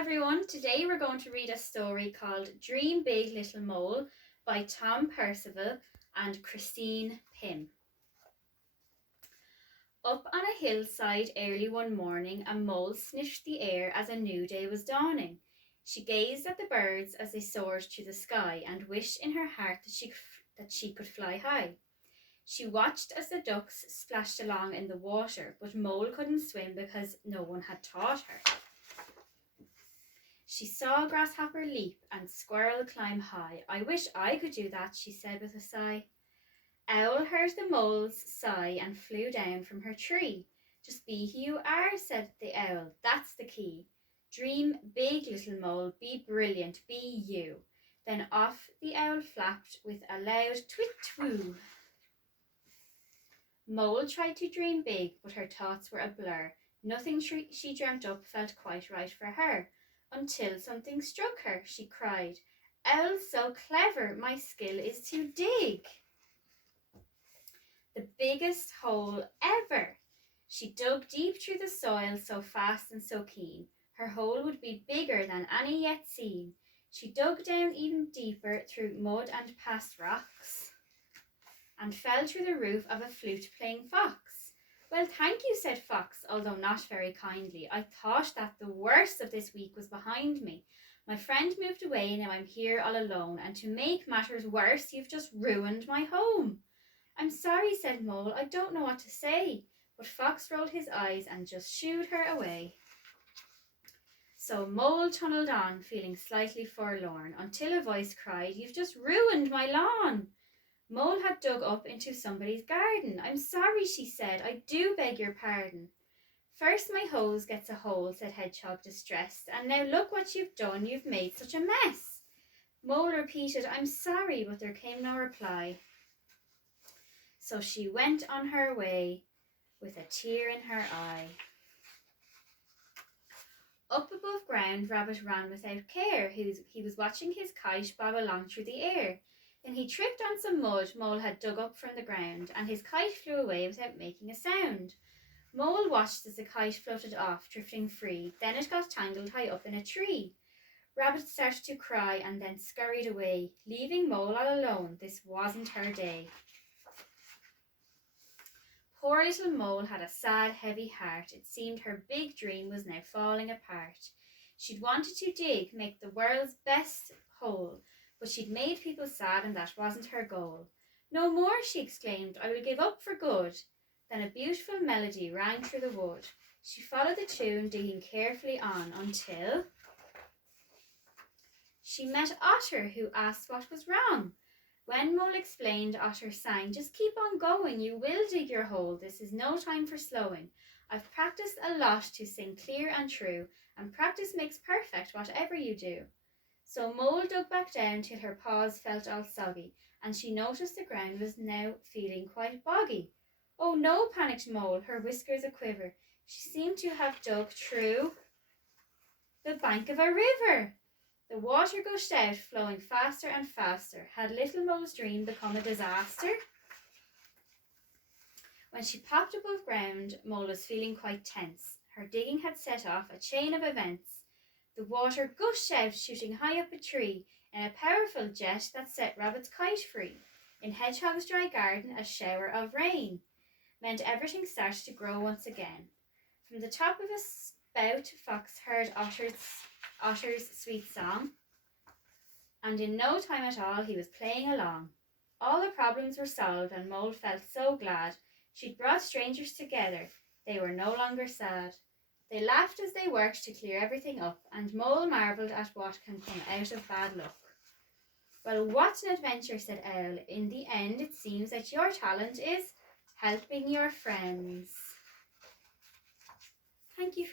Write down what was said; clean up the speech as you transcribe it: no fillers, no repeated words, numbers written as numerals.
everyone, today we're going to read a story called Dream Big Little Mole by Tom Percival and Christine Pym. Up on a hillside early one morning, a mole sniffed the air as a new day was dawning. She gazed at the birds as they soared to the sky and wished in her heart that she could fly high. She watched as the ducks splashed along in the water, but Mole couldn't swim because no one had taught her. She saw a grasshopper leap and squirrel climb high. I wish I could do that, she said with a sigh. Owl heard the mole's sigh and flew down from her tree. Just be who you are, said the owl, that's the key. Dream big, little mole, be brilliant, be you. Then off the owl flapped with a loud twit-twoo. Mole tried to dream big, but her thoughts were a blur. Nothing she dreamt up felt quite right for her. Until something struck her, she cried, Owl's so clever, my skill is to dig the biggest hole ever. She dug deep through the soil so fast and so keen. Her hole would be bigger than any yet seen. She dug down even deeper through mud and past rocks and fell through the roof of a flute-playing fox. Well, thank you, said Fox, although not very kindly. I thought that the worst of this week was behind me. My friend moved away, now I'm here all alone, and to make matters worse, you've just ruined my home. I'm sorry, said Mole, I don't know what to say. But Fox rolled his eyes and just shooed her away. So Mole tunnelled on, feeling slightly forlorn, until a voice cried, You've just ruined my lawn. Mole had dug up into somebody's garden. I'm sorry, she said. I do beg your pardon. First my hose gets a hole, said Hedgehog distressed, and now look what you've done. You've made such a mess. Mole repeated, I'm sorry, but there came no reply. So she went on her way with a tear in her eye. Up above ground, Rabbit ran without care. He was watching his kite bob along through the air. Then he tripped on some mud Mole had dug up from the ground, and his kite flew away without making a sound. Mole watched as the kite floated off, drifting free. Then it got tangled high up in a tree. Rabbit started to cry and then scurried away, leaving Mole all alone. This wasn't her day. Poor little Mole had a sad, heavy heart. It seemed her big dream was now falling apart. She'd wanted to dig, make the world's best hole, but she'd made people sad and that wasn't her goal. No more, she exclaimed, I will give up for good. Then a beautiful melody rang through the wood. She followed the tune, digging carefully on until she met Otter, who asked what was wrong. When Mole explained, Otter sang, Just keep on going, you will dig your hole. This is no time for slowing. I've practiced a lot to sing clear and true, and practice makes perfect whatever you do. So Mole dug back down till her paws felt all soggy, and she noticed the ground was now feeling quite boggy. Oh no, panicked Mole, her whiskers a-quiver. She seemed to have dug through the bank of a river. The water gushed out, flowing faster and faster. Had little Mole's dream become a disaster? When she popped above ground, Mole was feeling quite tense. Her digging had set off a chain of events. The water gushed out, shooting high up a tree, in a powerful jet that set Rabbit's kite free. In Hedgehog's dry garden, a shower of rain meant everything started to grow once again. From the top of a spout, Fox heard Otter's sweet song, and in no time at all he was playing along. All the problems were solved, and Mole felt so glad. She'd brought strangers together. They were no longer sad. They laughed as they worked to clear everything up, and Mole marvelled at what can come out of bad luck. Well, what an adventure, said Owl. In the end, it seems that your talent is helping your friends. Thank you for